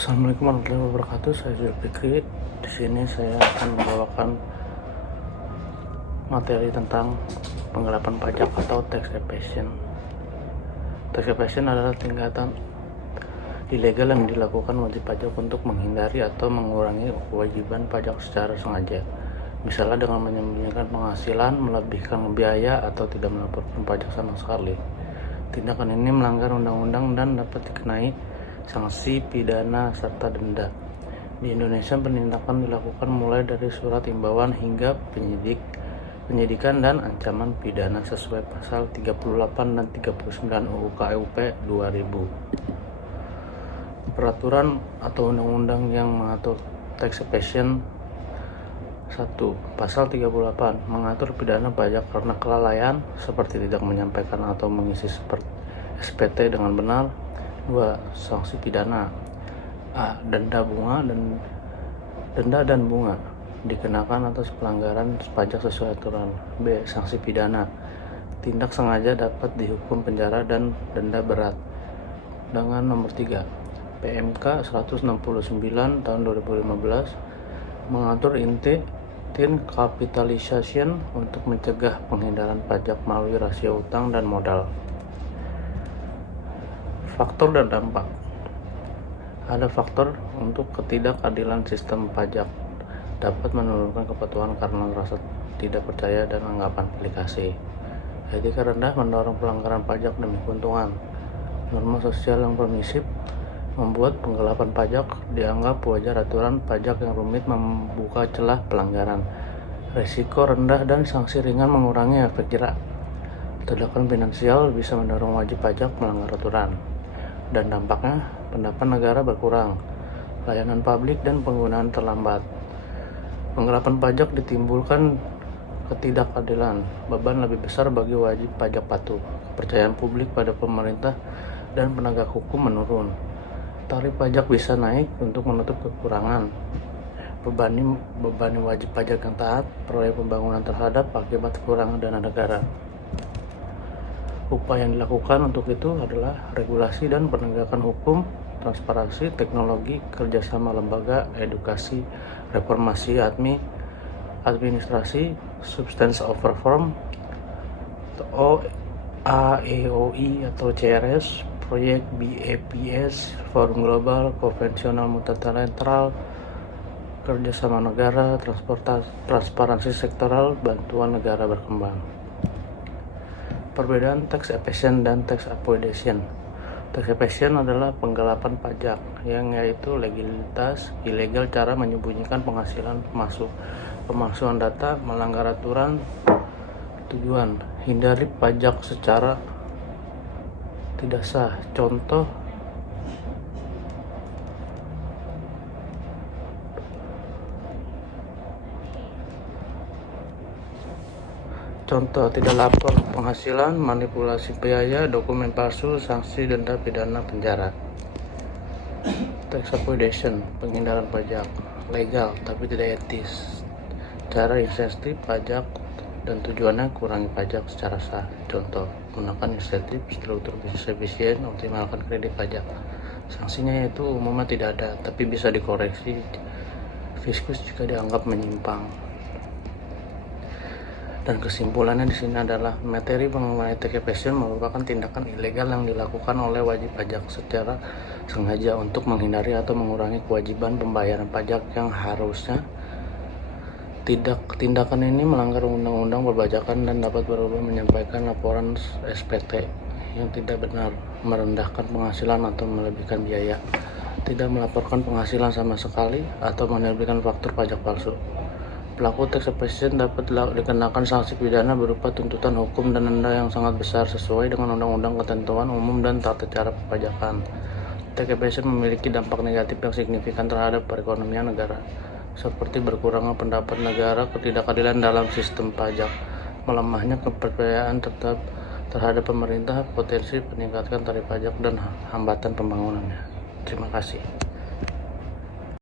Assalamualaikum warahmatullahi wabarakatuh. Saya Zulfikri. Di sini saya akan membawakan materi tentang penggelapan pajak atau tax evasion. Tax evasion adalah tindakan ilegal yang dilakukan wajib pajak untuk menghindari atau mengurangi kewajiban pajak secara sengaja. Misalnya dengan menyembunyikan penghasilan, melebihkan biaya, atau tidak melaporkan pajak sama sekali. Tindakan ini melanggar undang-undang dan dapat dikenai sanksi pidana serta denda. Di Indonesia, penindakan dilakukan mulai dari surat imbauan hingga penyidikan dan ancaman pidana sesuai pasal 38 dan 39 UU KUP 2000. Peraturan atau undang-undang yang mengatur tax evasion. 1. Pasal 38 mengatur pidana pajak karena kelalaian seperti tidak menyampaikan atau mengisi SPT dengan benar. 2. Sanksi pidana. A. Denda dan bunga dikenakan atas pelanggaran pajak sesuai aturan. B. Sanksi pidana. Tindak sengaja dapat dihukum penjara dan denda berat. Dengan nomor 3. PMK 169 tahun 2015 mengatur capitalization untuk mencegah penghindaran pajak melalui rasio utang dan modal. Faktor dan dampak. Ada faktor untuk ketidakadilan sistem pajak, dapat menurunkan kepatuhan karena rasa tidak percaya dan anggapan aplikasi. Etika rendah mendorong pelanggaran pajak demi keuntungan. Norma sosial yang permisif membuat penggelapan pajak dianggap wajar. Aturan pajak yang rumit membuka celah pelanggaran. Risiko rendah dan sanksi ringan mengurangi efek jerak. Tindakan finansial bisa mendorong wajib pajak melanggar aturan. Dan dampaknya, pendapatan negara berkurang, layanan publik dan penggunaan terlambat. Penggelapan pajak ditimbulkan ketidakadilan, beban lebih besar bagi wajib pajak patuh, kepercayaan publik pada pemerintah dan penegak hukum menurun. Tarif pajak bisa naik untuk menutup kekurangan, bebani wajib pajak yang taat, proyek pembangunan terhadap akibat kekurangan dana negara. Upaya yang dilakukan untuk itu adalah regulasi dan penegakan hukum, transparansi, teknologi, kerjasama lembaga, edukasi, reformasi administrasi, substance of reform, AEOI atau CRS, proyek BAPS, forum global, konvensional multilateral, kerjasama negara, transparansi sektoral, bantuan negara berkembang. Perbedaan tax evasion dan tax avoidance. Tax evasion adalah penggelapan pajak, yang yaitu legalitas, ilegal cara menyembunyikan penghasilan, pemalsuan data, melanggar aturan. Tujuan: hindari pajak secara tidak sah. Contoh: tidak lapor penghasilan, manipulasi biaya, dokumen palsu, sanksi denda, pidana penjara. Tax avoidance, penghindaran pajak, legal tapi tidak etis. Cara insentif pajak dan tujuannya kurangi pajak secara sah. Contoh: gunakan insentif struktur bisnis efisien, optimalkan kredit pajak. Sanksinya yaitu umumnya tidak ada, tapi bisa dikoreksi fiskus jika dianggap menyimpang. Dan kesimpulannya di sini adalah materi mengenai tax evasion merupakan tindakan ilegal yang dilakukan oleh wajib pajak secara sengaja untuk menghindari atau mengurangi kewajiban pembayaran pajak yang harusnya. Tindakan ini melanggar undang-undang perpajakan dan dapat berupa menyampaikan laporan SPT yang tidak benar, merendahkan penghasilan atau melebihkan biaya, tidak melaporkan penghasilan sama sekali, atau menerbitkan faktur pajak palsu. Pelaku tax evasion dapat dikenakan sanksi pidana berupa tuntutan hukum dan denda yang sangat besar sesuai dengan undang-undang ketentuan umum dan tata cara perpajakan. Tax evasion memiliki dampak negatif yang signifikan terhadap perekonomian negara, seperti berkurangnya pendapat negara, ketidakadilan dalam sistem pajak, melemahnya kepercayaan terhadap pemerintah, potensi peningkatan tarif pajak, dan hambatan pembangunannya. Terima kasih.